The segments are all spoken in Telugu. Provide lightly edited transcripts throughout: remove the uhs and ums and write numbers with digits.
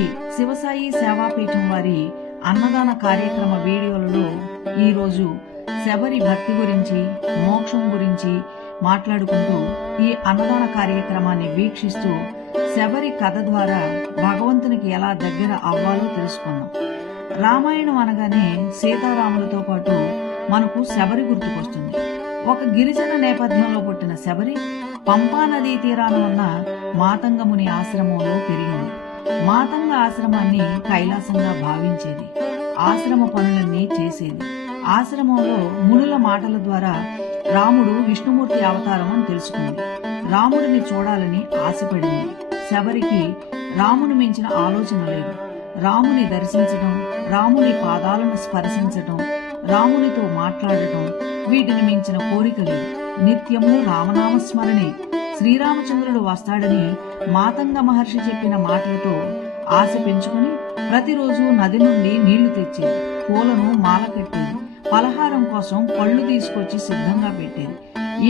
శ్రీ శివసాయి సేవాపీఠం వారి అన్నదాన కార్యక్రమ వీడియోలలో ఈరోజు శబరి భక్తి గురించి, మోక్షం గురించి మాట్లాడుకుంటూ ఈ అన్నదాన కార్యక్రమాన్ని వీక్షిస్తూ శబరి కథ ద్వారా భగవంతునికి ఎలా దగ్గర అవ్వాలో తెలుసుకున్నాం. రామాయణం అనగానే సీతారాములతో పాటు మనకు శబరి గుర్తుకొస్తుంది. ఒక గిరిజన నేపథ్యంలో పుట్టిన శబరి పంపా నదీ తీరాన ఉన్న మాతంగముని ఆశ్రమంలో పెరిగింది. మాతంగ ఆశ్రమాన్ని కైలాసంగా భావించేది. ఆశ్రమ పనులన్నీ చేసేది. ఆశ్రమంలో మునుల మాటల ద్వారా రాముడు విష్ణుమూర్తి అవతారం అని తెలుసుకుంది. రాముడిని చూడాలని ఆశపడింది. శబరికి రాముని మించిన ఆలోచన లేదు. రాముని దర్శించడం, రాముని పాదాలను స్పర్శించటం, రామునితో మాట్లాడటం, వీటిని మించిన కోరిక లేదు. నిత్యము రామనామస్మరణే. శ్రీరామచంద్రుడు వస్తాడని మాతంగ మహర్షి చెప్పిన మాటలతో ఆశ పెంచుకుని ప్రతిరోజు నది నుండి నీళ్లు తెచ్చేది. పూలను మాల కట్టేది. పలహారం కోసం పళ్ళు తీసుకొచ్చి సిద్ధంగా పెట్టేది.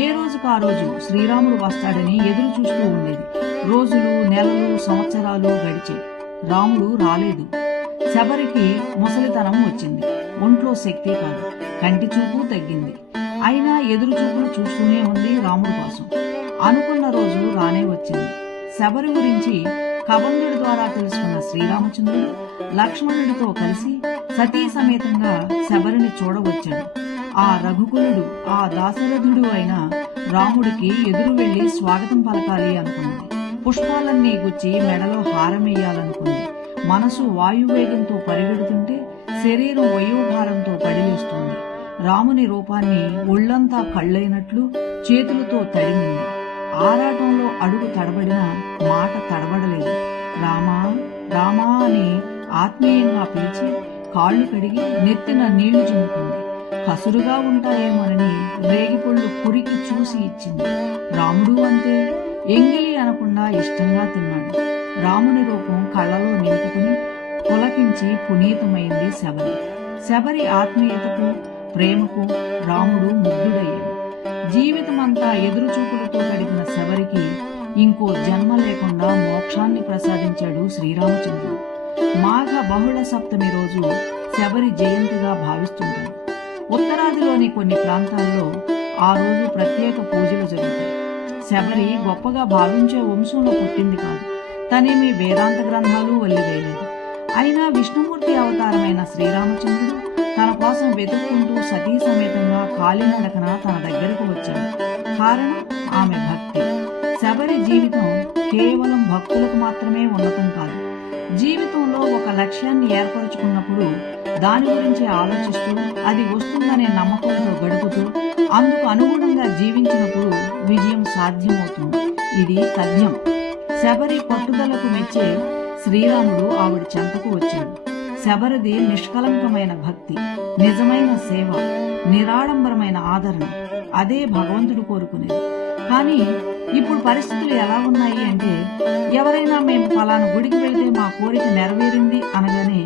ఏ రోజుకు ఆ రోజు శ్రీరాముడు వస్తాడని ఎదురు చూస్తూ ఉండేది. రోజులు, నెలలు, సంవత్సరాలు గడిచాయి. రాముడు రాలేదు. శబరికి ముసలితనం వచ్చింది. ఒంట్లో శక్తి కాదు, కంటి చూపు తగ్గింది. అయినా ఎదురు చూపులు చూస్తూనే ఉంది రాముడు కోసం. అనుకున్న రోజు రానే వచ్చింది. శబరి గురించి కబంధుడి ద్వారా తెలుసుకున్న శ్రీరామచంద్రుడు లక్ష్మణుడితో కలిసి సతీ సమేతంగా శబరిని చూడవచ్చాడు. ఆ రఘుకులుడు, ఆ దాశరథుడు అయిన రాముడికి ఎదురు వెళ్లి స్వాగతం పలకాలి అనుకుంది. పుష్పాలన్నీ గుచ్చి మెడలో హారమేయాలనుకుంది. మనసు వాయువేగంతో పరిగెడుతుంటే శరీరం వయోభారంతో పడిలేస్తుంది. రాముని రూపాన్ని ఒళ్లంతా కళ్ళైనట్లు చేతులతో తడిమింది. ఆరాటంలో అడుగు తడబడినా మాట తడబడలేదు. రామా రామా అని ఆత్మీయంగా పిలిచి కాళ్లు కడిగి నెత్తిన నీళ్లు చిందుకుంది. కసురుగా ఉంటాయేమోనని రేగిపళ్ళు కురికి చూసి ఇచ్చింది. రాముడు అంతే. ఎంగిలి అనకుండా ఇష్టంగా తిన్నాడు. రాముని రూపం కళ్ళలో నింపుకుని పులకించి పునీతమైంది శబరి. శబరి ఆత్మీయతకు, ప్రేమకు రాముడు ముగ్ధుడయ్యాడు. జీవితమంతా ఎదురుచూపులతో గడిపిన శబరికి ఇంకో జన్మ లేకుండా మోక్షాన్ని ప్రసాదించాడు శ్రీరామచంద్రుడు. మాఘ బహుళ సప్తమి రోజు శబరి జయంతిగా భావిస్తుంటారు. ఉత్తరాదిలోని కొన్ని ప్రాంతాల్లో ఆ రోజు ప్రత్యేక పూజలు జరుగుతాయి. శబరి గొప్పగా భావించే వంశంలో పుట్టింది కాదు. తనేమి వేదాంత గ్రంథాలు వల్లివేయలేదు. అయినా విష్ణుమూర్తి అవతారమైన శ్రీరామచంద్రుడు తన కోసం వెతుక్కుంటూ సతీ సమేతంగా కాలినడకన తన దగ్గరకు వచ్చాడు. కారణం ఆమె భక్తి. శబరి జీవితం కేవలం భక్తులకు మాత్రమే ఉన్నతం కాదు. జీవితంలో ఒక లక్ష్యాన్ని ఏర్పరచుకున్నప్పుడు దాని గురించి ఆలోచిస్తూ అది వస్తుందనే నమ్మకంతో గడుపుతూ అందుకు అనుగుణంగా జీవించినప్పుడు విజయం సాధ్యమవుతుంది. ఇది తథ్యం. శబరి పట్టుదలకు మెచ్చే శ్రీరాముడు ఆవిడ చెంతకు వచ్చాడు. శబరిది నిష్కలంకమైన భక్తి, నిజమైన సేవ, నిరాడంబరమైన ఆదరణ. అదే భగవంతుడు కోరుకునేది. కానీ ఇప్పుడు పరిస్థితులు ఎలా ఉన్నాయి అంటే, ఎవరైనా మేము ఫలానా గుడికి వెళ్తే మా కోరిక నెరవేరింది అనగానే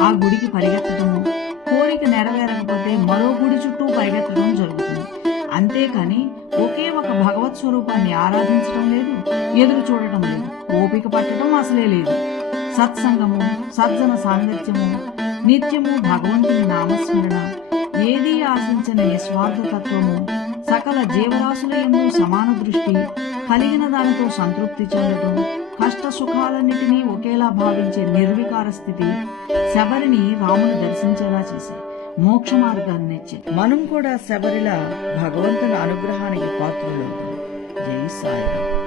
ఆ గుడికి పరిగెత్తడము, కోరిక నెరవేరకపోతే మరో గుడి చుట్టూ పరిగెత్తడం జరుగుతుంది. అంతేకాని ఒకే ఒక భగవత్ స్వరూపాన్ని ఆరాధించడం లేదు, ఎదురు చూడటం లేదు, ఓపిక పట్టడం అసలే లేదు. సత్సంగము, సజ్జన సాంగత్యము, నిత్యము భగవంతుని నామస్మరణ, ఏదీ ఆశించని నిస్వార్థతత్వము, సకల జీవరాశుల యందు సమాన దృష్టి, కలిగిన దానితో సంతృప్తి చెందటం, కష్ట సుఖాలన్నిటినీ ఒకేలా భావించే నిర్వికార స్థితి శబరిని రాముని దర్శించేలా చేసి మోక్ష మార్గాన్ని ఇచ్చే. మనం కూడా శబరిలా భగవంతుని అనుగ్రహానికి పాత్రులవుతాం. జై సాయిరాం.